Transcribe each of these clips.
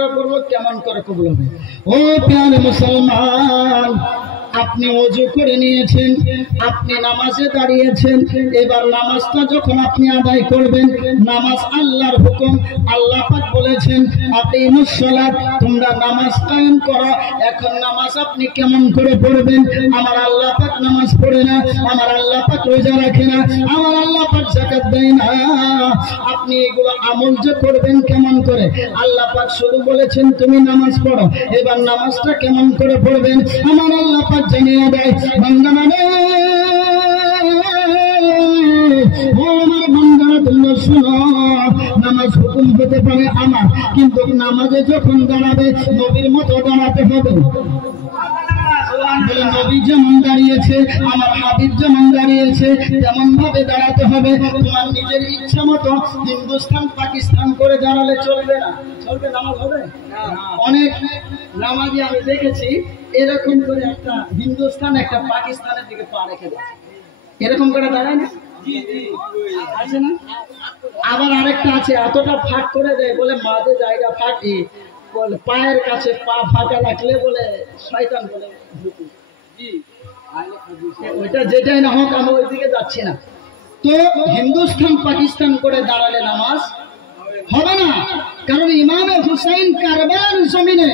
করে পড়বো, কেমন করে কবুল হবে? ও প্রিয় মুসলমান, আপনি ওযু করে নিয়েছেন, আপনি নামাজে দাঁড়িয়েছেন, এবার নামাজটা যখন আপনি আদায় করবেন, নামাজ আল্লাহর হুকুম, আল্লাহ পাক বলেছেন আকিমুস সালাত, তোমরা নামাজ কায়েম করো। এখন নামাজ আপনি কেমন করে পড়বেন? আমার আল্লাহ পাক নামাজ পড়ে না, আমার আল্লাহ পাক রোজা রাখে না, আমার আল্লাহ পাক যাকাত দেয় না। আপনি এগুলো আমল যে করবেন কেমন করে? আল্লাহ পাক শুধু বলেছেন তুমি নামাজ পড়ো। এবার নামাজটা কেমন করে পড়বেন? আমার আল্লাহ পাক জানিয়ে দেয়, বান্দা রে, ও আমার বান্দারা তোমরা শোনো, নামাজ হুকুম হতে পারে আমার, কিন্তু নামাজে যখন দাঁড়াবে নবীর মতো দাঁড়াতে হবে। নবী যেমন দাঁড়িয়েছে, আমার হাবিব যেমন দাঁড়িয়েছে, তেমন ভাবে দাঁড়াতে হবে। তোমার নিজের ইচ্ছা মতো হিন্দুস্তান পাকিস্তান করে দাঁড়ালে চলবে না। চলবে? নামাজ হবে? অনেক নামাজি আমি দেখেছি এরকম করে একটা হিন্দুস্তান একটা পাকিস্তানের দিকে পা রেখে দেয়, এরকম করে দাঁড়ায় না? আছে না? আবার আরেকটা আছে এতটা ফাঁক করে দেয়, বলে মাঝে জায়গা ফাঁকি, বলে পায়ের কাছে পা ফাঁকা রাখলে বলে শয়তান বলে ঢুকু। ওইটা যেটাই না হোক, আমি ওইদিকে যাচ্ছি না। তো হিন্দুস্তান পাকিস্তান করে দাঁড়ালে নামাজ হবে না, কারণ ইমামে হুসাইন কারবালার জমিনে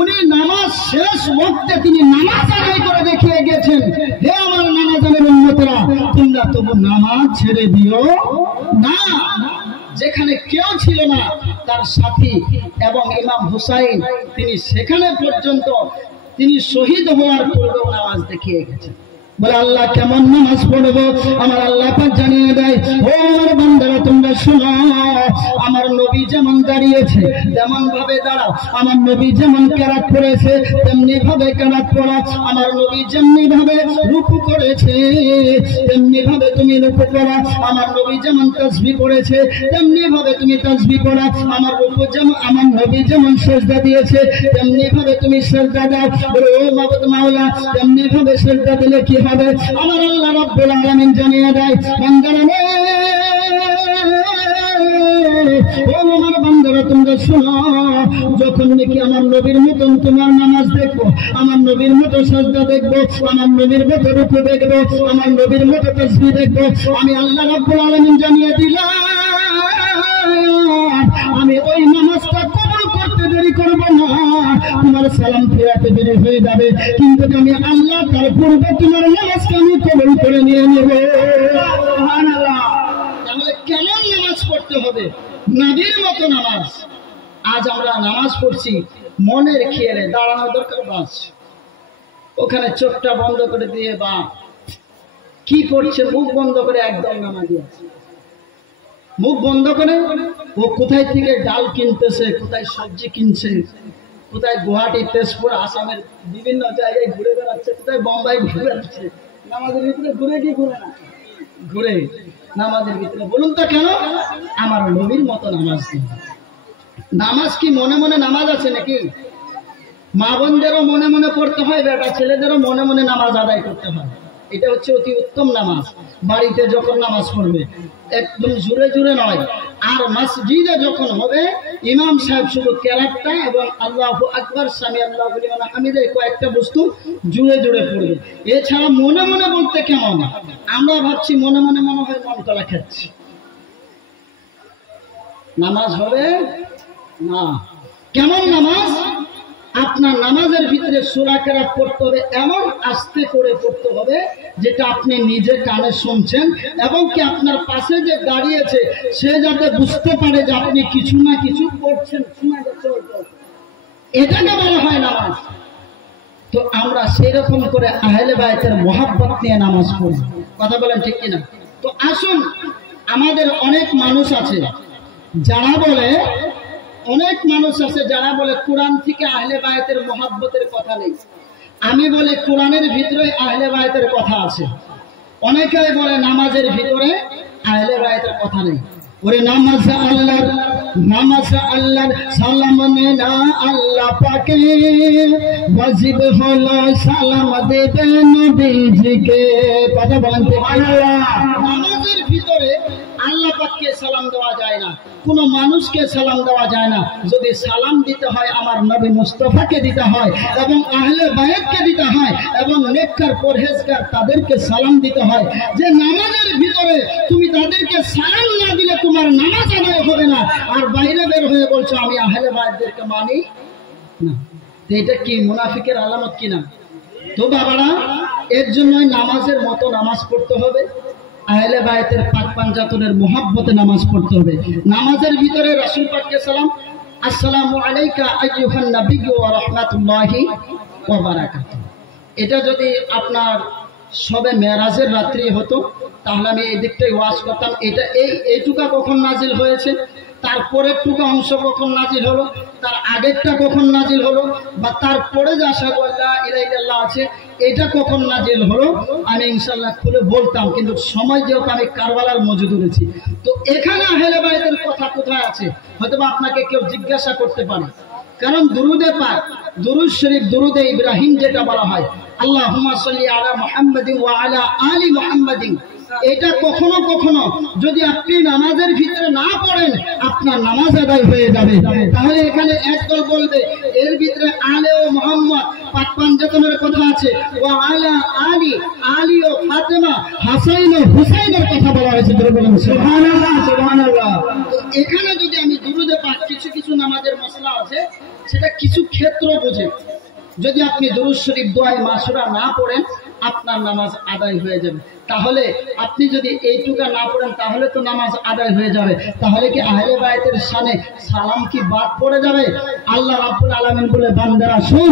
উনি নামাজ শেষ ওয়াক্তে তিনি নামাজ আদায় করে দেখিয়ে গেছেন, হে আমার নামাজের উম্মতরা, তোমরা তবু নামাজ ছেড়ে দিও না। যেখানে কেউ ছিল না তার সাথী এবং ইমাম হুসাইন, তিনি সেখানে পর্যন্ত তিনি শহীদ হওয়ার পূর্বেও নামাজ দেখিয়ে গেছেন। বলে আল্লাহ কেমন নামাজ পড়বো? আমার আল্লাহ পাক জানিয়ে দেয়, ও আমার বান্দারা তোমরা শোনো, আমার নবী যেমন দাঁড়িয়েছে তেমন ভাবে দাঁড়াও। আমার নবী যেমন কেরাত করেছে তেমনি ভাবে কেরাত পড়া। আমার নবী যেমনি ভাবে রুকু করেছে তেমনি ভাবে তুমি রুকু করা। আমার নবী যেমন তাসবিহ করেছে তেমনি ভাবে তুমি তাসবিহ করা। আমার নবী যেমন সিজদা দিয়েছে তেমনি ভাবে তুমি সিজদা দাও। বলে ও মাবুদ মাওলা, তেমনি ভাবে সিজদা দিলে কি হবে? আমার আল্লাহ রাব্বুল আলামিন জানিয়ে দেয়, বান্দারা ও আমার বান্দারা তোমরা শোনো, যখন নাকি আমার নবীর মতন তোমার নামাজ দেখবো, আমার নবীর মতো সাজদা দেখবো, আমার নবীর মতো রুকু দেখবো, আমার নবীর মতো তাসবিহ দেখবো, আমি আল্লাহ রাব্বুল আলামিন জানিয়ে দিলাম আমি ওই নামাজটা কবুল করতে দেরি করব না, তোমার সালাম ফেরাতে দেরি হয়ে যাবে, কিন্তু আমি আল্লাহ তার পূর্বে তোমার নামাজকে আমি কবুল করে নিয়ে নেব। সুবহানাল্লাহ। তাহলে কেমন নামাজ পড়তে হবে? নবীর মতো নামাজ। আজ আমরা নামাজ পড়ছি মনের খেয়ালে, দাঁড়ানো দরকার, বাস ওখানে চোখটা বন্ধ করে দিয়ে বা কি করছে মুখ বন্ধ করে একদম নামাজি আছে, মুখ বন্ধ করে ও কোথায় থেকে ডাল কিনতেছে, কোথায় সবজি কিনছে, কোথায় গুয়াহাটি, তেজপুর, আসামের বিভিন্ন জায়গায় ঘুরে বেড়াচ্ছে, কোথায় বোম্বাই ঘুরে বেড়াচ্ছে, নামাজের ভিতরে ঘুরে কি ঘুরে না ঘুরে নামাজের ভিতরে। বলুন তো কেন? আমার নবীর মতো নামাজ নেই। নামাজ কি মনে মনে নামাজ আছে নাকি? মা বোনদেরও মনে মনে পড়তে হয়, বেটা ছেলেদেরও মনে মনে নামাজ আদায় করতে হয়। এটা হচ্ছে অতি উত্তম নামাজ। বাড়িতে যখন নামাজ পড়বে একদম জোরে জোরে নয়, আর মসজিদে যখন হবে ইমাম সাহেব শুধু কেরাতটা এবং আল্লাহু আকবার, সামি আল্লাহু লিমান হামিদে কয়েকটা বস্তু জুড়ে জুড়ে পড়বে। এছাড়া মনে মনে বলতে কেমন? আমরা ভাবছি মনে মনে মনে হয় মন কলা খাচ্ছি, নামাজ হবে না। কেমন নামাজ? আপনার নামাজের ভিতরে সূরা কেরাত পড়তে হবে, এমন আস্তে করে পড়তে হবে যেটা আপনি নিজে কানে শুনছেন এবং কি আপনার পাশে যে দাঁড়িয়েছে সে যাতে বুঝতে পারে যে আপনি কিছু না কিছু পড়ছেন, শোনা যাচ্ছে, এটাকে বলা হয় নামাজ। তো আমরা সেরকম করে আহলে বায়তের মহব্বত নিয়ে নামাজ পড়ি। কথা বলেন ঠিক কিনা? তো আসুন, আমাদের অনেক মানুষ আছে যারা বলে, অনেক মানুষ আছে যারা বলে কোরআন থেকে আহলে বায়তের মহব্বতের কথা নেই। আমি বলে কোরআনের ভিতরে আহলে বায়তের কথা আছে। অনেকেই বলে নামাজের ভিতরে আহলে বায়তের কথা নেই। ওরে নামাজ আল্লাহর সালাম না আল্লাহ পাকে, ওয়াজিব হলো সালাম দেবে নবীজিকে। কথা বলেন, নামাজের ভিতরে আল্লাহ আল্লাহ পাককে সালাম দেওয়া যায় না, কোনো মানুষকে সালাম দেওয়া যায় না। যদি সালাম দিতে হয় আমার নবী মুস্তাফাকে দিতে হয়, এবং আহলে বায়াতকে দিতে হয়, এবং নেককার পরহেজগার তাদেরকে সালাম দিতে হয়। যে নামাজের ভিতরে তুমি তাদেরকে সালাম না দিলে তোমার নামাজ আদায় হবে না, আর বাইরে বের হয়ে বলছো আমি আহলে বায়াতদেরকে মানি না। এটা কি মুনাফিকের আলামত কিনা? তো বাবারা, এর জন্য নামাজের মতো নামাজ পড়তে হবে, আহলে বায়াতের পাক পাঞ্জাতনের মুহাব্বতে নামাজ পড়তে হবে। নামাজের ভিতরে রাসূল পাককে সালাম, আসসালামু আলাইকা আইয়ুহান নাবিয়্যু ওয়া রাহমাতুল্লাহি ওয়া বারাকাতুহু। এটা যদি আপনার সবে মেরাজের রাত্রি হতো তাহলে আমি এই দিকটাই ওয়াজ করতাম। এটা এইটুকা কখন নাজিল হয়েছে, তারপরের টুকা অংশ কখন নাজিল হলো, তার আগেরটা কখন নাজিল হলো, বা তারপরে যে আশহাদু আল্লা ইলাহা ইল্লাল্লাহ আছে এটা কখন নাজিল হলো, আমি ইনশাআল্লাহ খুলে বলতাম। কিন্তু সময় যেহেতু আমি কারবালার মজুদ রয়েছি, তো এখানে আহলে বায়াতের কথা কোথায় আছে হয়তো আপনাকে কেউ জিজ্ঞাসা করতে পারে। কারণ দুরুদে পাক, দুরুদ শরীফ, দুরুদে ইব্রাহিম যেটা বলা হয়, আল্লাহুম্মা সাল্লি আলা মুহাম্মাদিন ওয়া আলা আলি মুহাম্মাদিন, এটা কখনো কখনো যদি আপনি নামাজের ভিতরে না পড়েন আপনার নামাজ আদায় হয়ে যাবে। তাহলে এখানে একদল বলবে এর ভিতরে আলে ও মুহাম্মদ পাক পাঞ্জাতনের কথা আছে, ও আলা আলি, আলী ও ফাতেমা, হাসাইন ও হুসাইনের কথা বলা হয়েছে। সুবহানাল্লাহ, সুবহানাল্লাহ। তো এখানে যদি আমি দুরুদে পাক কিছু কিছু নামাজের মসলা আছে সেটা কিছু ক্ষেত্র বোঝে। যদি আপনি দুরূদ শরীফ দোয়ায়ে মাসুরা না পড়েন আপনার নামাজ আদায় হয়ে যাবে। তাহলে আপনি যদি এইটুকা না পড়েন তাহলে তো নামাজ আদায় হয়ে যাবে। তাহলে কি আহলে বায়াতের শানে সালাম কি বাদ পড়ে যাবে? আল্লাহ রাব্বুল আলামিন বলে, বান্দারা শুন,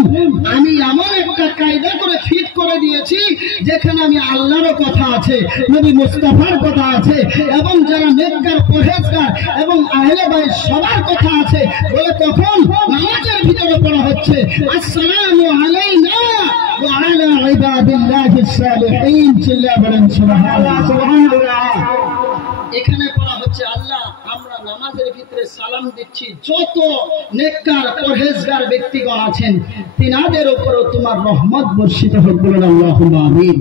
আমি এমন একটা কায়দা করে ফিট করে দিয়েছি যেখানে আমি আল্লাহরও কথা আছে, নবী মুস্তাফার কথা আছে, এবং যারা নেককার পরহেজগার এবং আহলে বায়াত সবার কথা আছে। বলে কখন নামাজের ভিতরে পড়া হচ্ছে, আসসালামু আলাইনা ওয়া আলা ইবাদিল্লাহিস সালিহিন। চিল্লা বলেন সুবহানাল্লাহ, সুবহানাল্লাহ। এখানে বলা হচ্ছে আল্লাহ আমরা নামাজের ভিতরে সালাম দিচ্ছি, যত নেককার পরহেজগার ব্যক্তিগণ আছেন তিনাদের উপরও তোমার রহমত বর্ষিত হোক। বলেন আল্লাহুম্মা আমিন।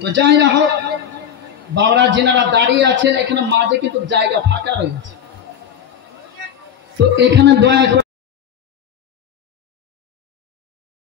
তো যাই না হোক, বাবারা যিনারা দাঁড়িয়ে আছেন এখানে মাঝে কিন্তু জায়গা ফাঁকা রয়েছে, তো এখানে দয়া করে